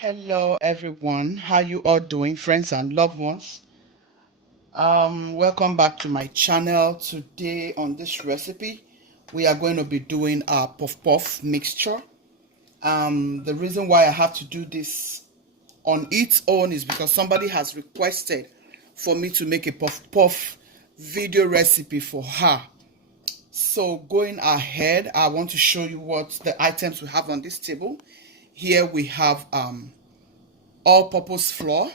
Hello everyone, how you all doing, friends and loved ones? Welcome back to my channel. Today on this recipe we are going to be doing our puff puff mixture. The reason why I have to do this on its own is because somebody has requested for me to make a puff puff video recipe for her. So going ahead, I want to show you what the items we have on this table. Here we have all-purpose flour,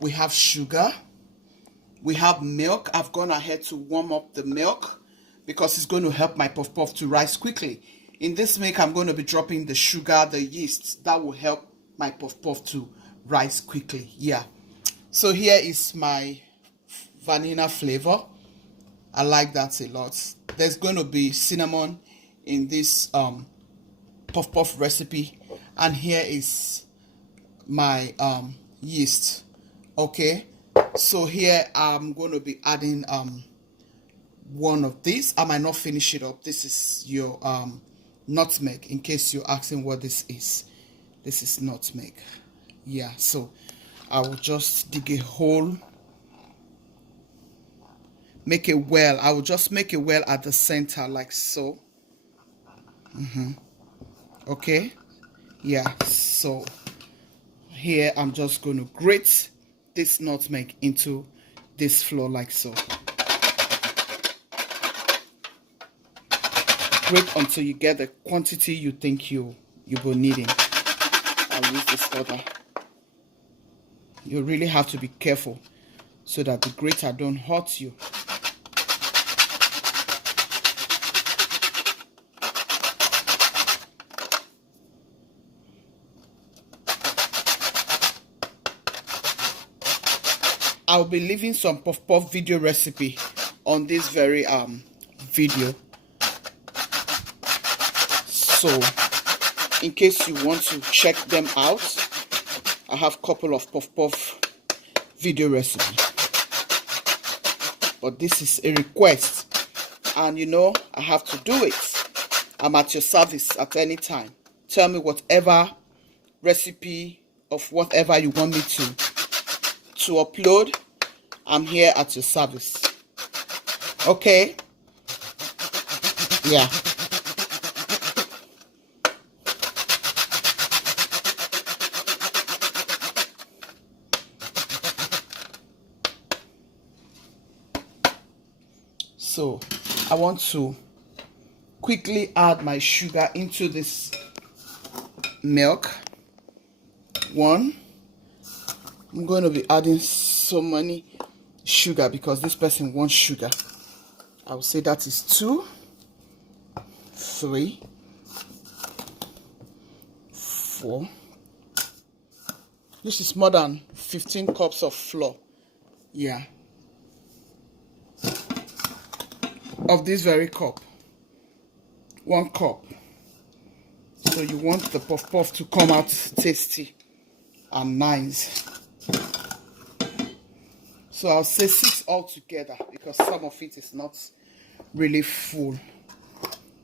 we have sugar, we have milk. I've gone ahead to warm up the milk because it's going to help my puff puff to rise quickly. In this milk, I'm going to be dropping the sugar, the yeast. That will help my puff puff to rise quickly. Yeah. So here is my vanilla flavor. I like that a lot. There's going to be cinnamon in this puff puff recipe, and here is my yeast. Okay, so here I'm going to be adding one of these. I might not finish it up. This is your nutmeg, in case you're asking what this is. This is nutmeg. Yeah, so I will just dig a hole, make a well. I will just make a well at the center like so. Okay, yeah, so here I'm just going to grate this nutmeg into this flour like so. Grate until you get the quantity you think you will need in. I'll use this other. You really have to be careful so that the grater don't hurt you. I'll be leaving some puff puff video recipe on this very video. So in case you want to check them out, I have a couple of puff puff video recipe. But this is a request, and you know I have to do it. I'm at your service at any time. Tell me whatever recipe of whatever you want me to upload. I'm here at your service. Okay? Yeah. So I want to quickly add my sugar into this milk. One, I'm going to be adding so many sugar because this person wants sugar. I will say that is 2, 3, 4. This is more than 15 cups of flour. Yeah. Of this very cup. 1 cup. So you want the puff puff to come out tasty and nice. So I'll say 6 altogether because some of it is not really full.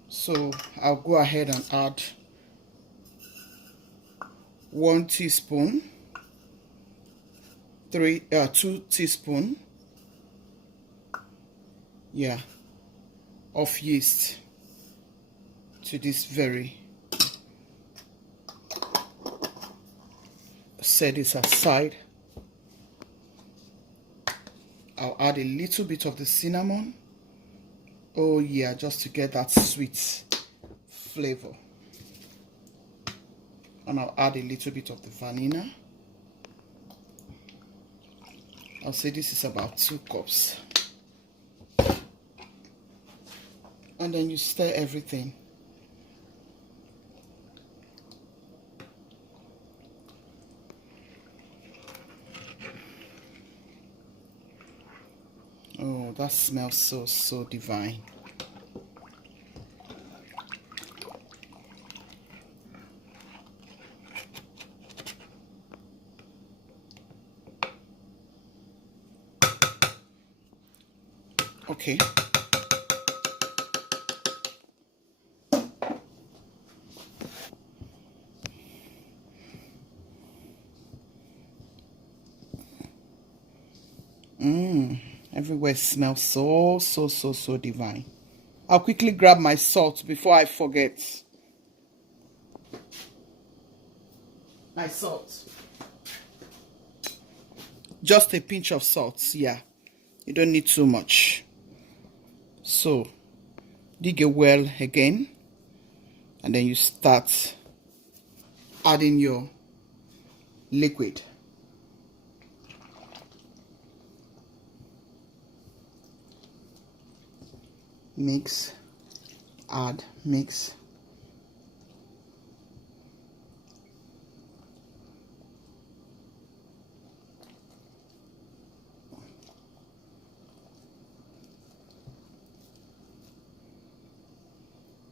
So I'll go ahead and add 1 teaspoon, 2 teaspoon, yeah, of yeast to this very. Set this aside. I'll add a little bit of the cinnamon. Oh yeah, just to get that sweet flavor. And I'll add a little bit of the vanilla. I'll say this is about 2 cups. And then you stir everything. Oh, that smells so divine. Okay. Everywhere smells so divine. I'll quickly grab my salt before I forget. My salt. Just a pinch of salt, yeah. You don't need too much. So, dig a well again. And then you start adding your liquid. Mix, add, mix.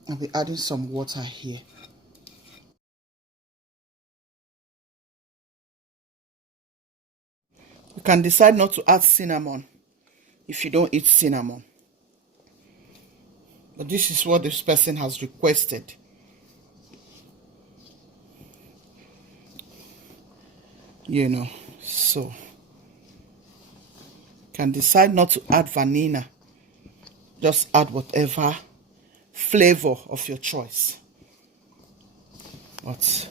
I'll be adding some water here. You can decide not to add cinnamon if you don't eat cinnamon. But this is what this person has requested. You know, so you can decide not to add vanilla. Just add whatever flavor of your choice. But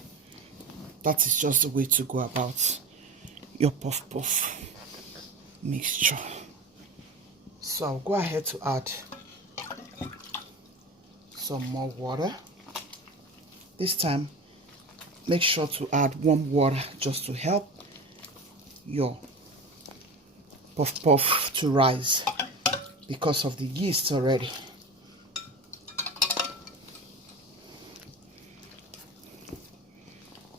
that is just the way to go about your puff puff mixture. So I'll go ahead to add some more water. This time, make sure to add warm water just to help your puff puff to rise because of the yeast already.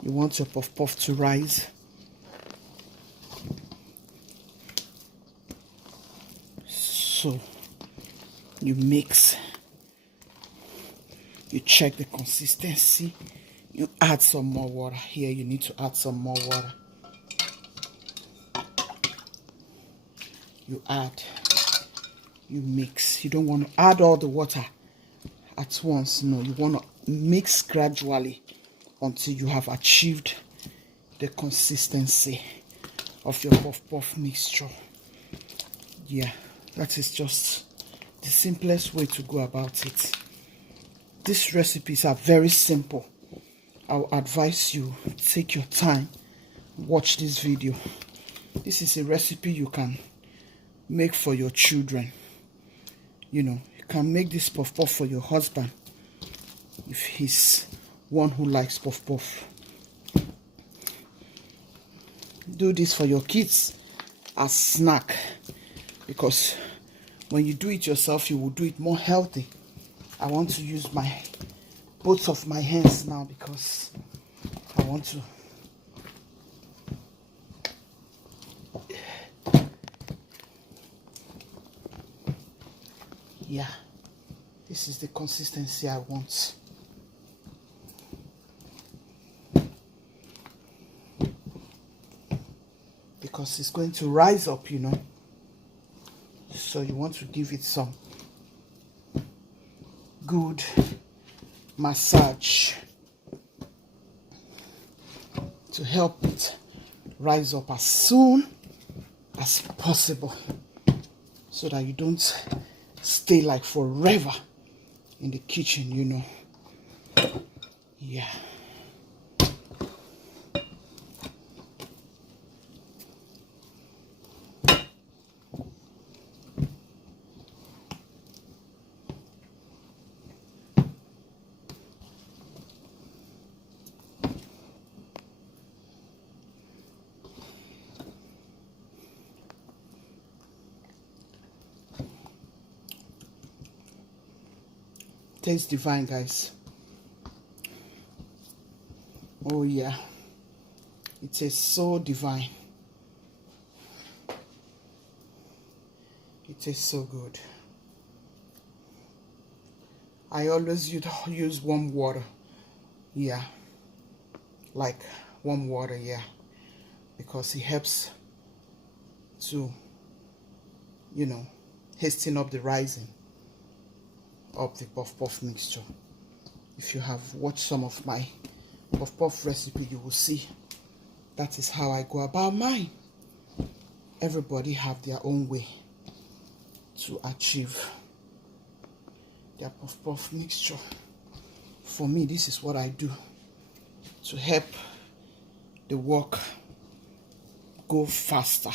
You want your puff puff to rise. So you mix. You check the consistency. You add some more water. Here you need to add some more water. You add. You mix. You don't want to add all the water at once. No, you want to mix gradually until you have achieved the consistency of your puff puff mixture. Yeah, that is just the simplest way to go about it. These recipes are very simple. I would advise you take your time, watch this video. This is a recipe you can make for your children. You know, you can make this puff puff for your husband if he's one who likes puff puff. Do this for your kids as snack, because when you do it yourself, you will do it more healthy. I want to use both of my hands now because I want to yeah, this is the consistency I want. Because it's going to rise up, you know. So you want to give it some good massage to help it rise up as soon as possible, so that you don't stay like forever in the kitchen, you know. Yeah. Tastes divine, guys. Oh yeah, it tastes so divine. It tastes so good. I always use warm water. Yeah, like warm water, yeah, because it helps to, you know, hasten up the rising of the puff puff mixture. If you have watched some of my puff puff recipe, you will see that is how I go about mine. everybody have their own way to achieve their puff puff mixture. For me, this is what I do to help the work go faster,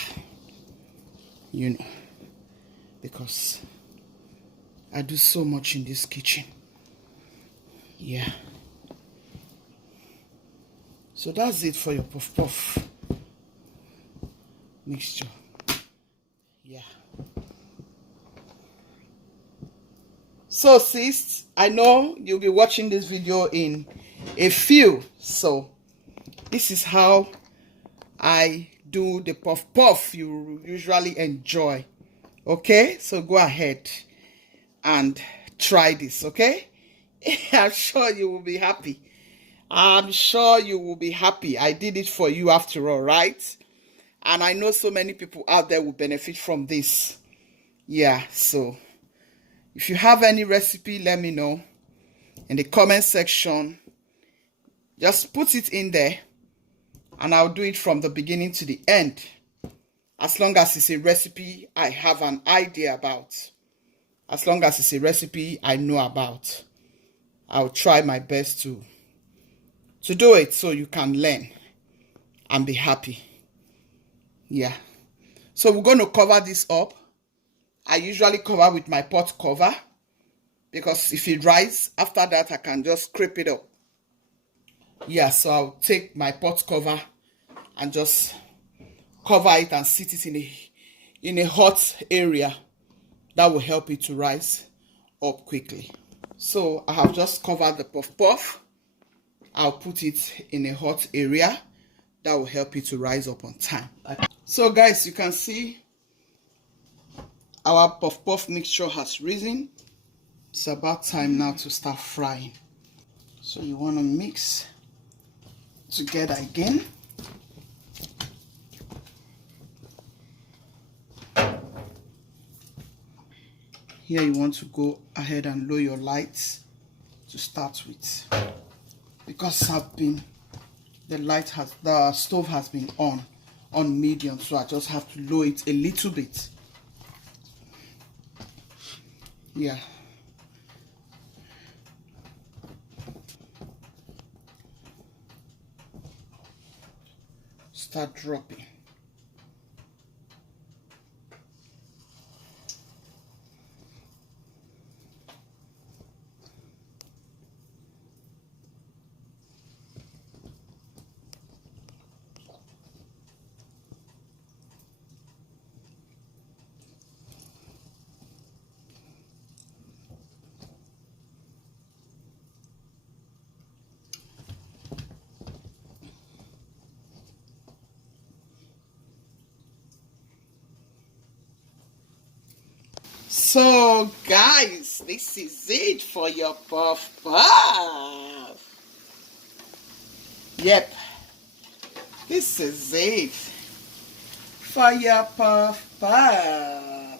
you know, because I do so much in this kitchen. Yeah. So that's it for your puff puff mixture. Yeah. So sis, I know you'll be watching this video in a few, so this is how I do the puff puff you usually enjoy. Okay, so go ahead and try this. Okay. I'm sure you will be happy. I'm sure you will be happy. I did it for you after all, right? And I know so many people out there will benefit from this. Yeah, so if you have any recipe, let me know in the comment section. Just put it in there and I'll do it from the beginning to the end. As long as it's a recipe I have an idea about. As long as it's a recipe I know about. I'll try my best to do it so you can learn and be happy. Yeah. So we're going to cover this up. I usually cover with my pot cover because if it dries, after that I can just scrape it up. Yeah, so I'll take my pot cover and just cover it and sit it in a hot area. That will help it to rise up quickly. So I have just covered the puff puff. I'll put it in a hot area. That will help it to rise up on time. So guys, you can see our puff puff mixture has risen. It's about time now to start frying. So you want to mix together again. Here you want to go ahead and lower your lights to start with, because the stove has been on medium, so I just have to lower it a little bit. Yeah. Start dropping. So guys, this is it for your puff puff. Yep, this is it for your puff puff.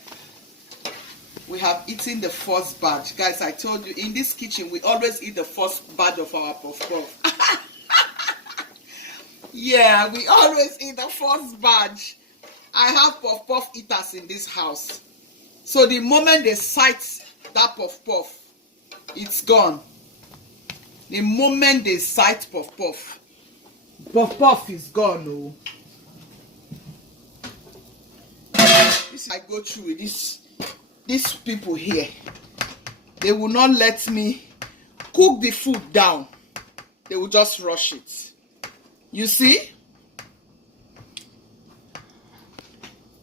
We have eaten the first batch. Guys, I told you, in this kitchen we always eat the first batch of our puff puff. Yeah, we always eat the first batch. I have puff puff eaters in this house. So the moment they sight that puff puff, it's gone. The moment they sight puff puff, puff puff is gone. Oh. This I go through with these people here. They will not let me cook the food down. They will just rush it. You see?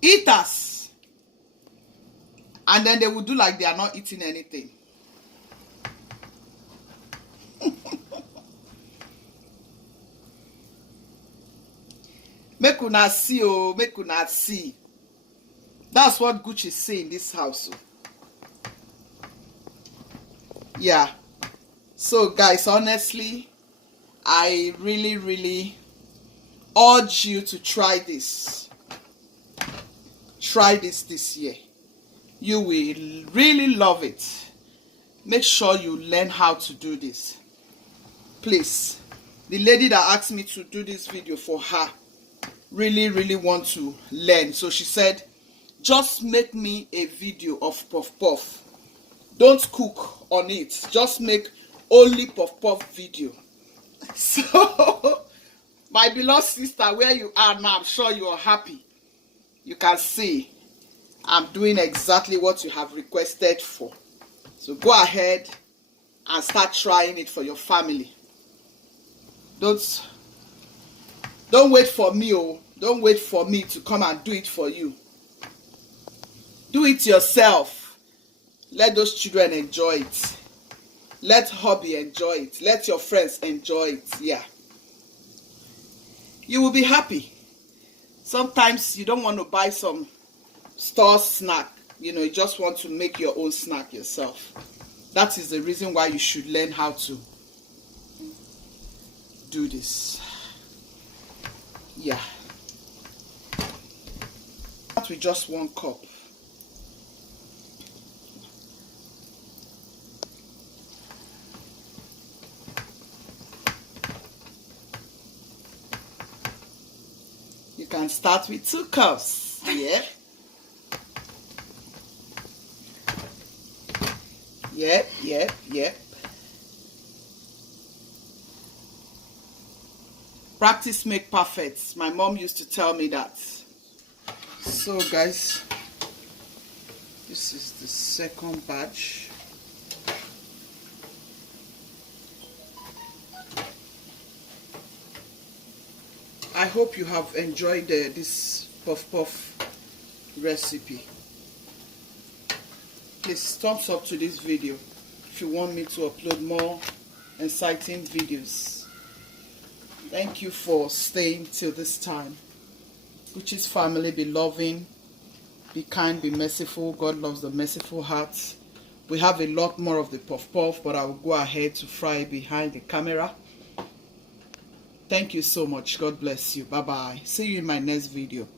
Eaters. And then they will do like they are not eating anything. Make una see, oh, make una see. That's what Gucci is saying in this house. Yeah. So guys, honestly, I really urge you to try this. Try this year. You will really love it. Make sure you learn how to do this. Please. The lady that asked me to do this video for her, really want to learn. So she said, just make me a video of puff puff. Don't cook on it. Just make only puff puff video. So, my beloved sister, where you are now, I'm sure you are happy. You can see I'm doing exactly what you have requested for. So go ahead and start trying it for your family. Don't wait for me, oh. Don't wait for me to come and do it for you. Do it yourself. Let those children enjoy it. Let hubby enjoy it. Let your friends enjoy it. Yeah. You will be happy. Sometimes you don't want to buy some store snack. You know, you just want to make your own snack yourself. That is the reason why you should learn how to do this. Yeah. Start with just 1 cup. You can start with 2 cups. Yeah. Yep. Practice make perfect. My mom used to tell me that. So guys, this is the second batch. I hope you have enjoyed this puff puff recipe. Please thumbs up to this video if you want me to upload more exciting videos. Thank you for staying till this time. Guchi's family, be loving, be kind, be merciful. God loves the merciful heart. We have a lot more of the puff puff, but I will go ahead to fry it behind the camera. Thank you so much. God bless you. Bye bye. See you in my next video.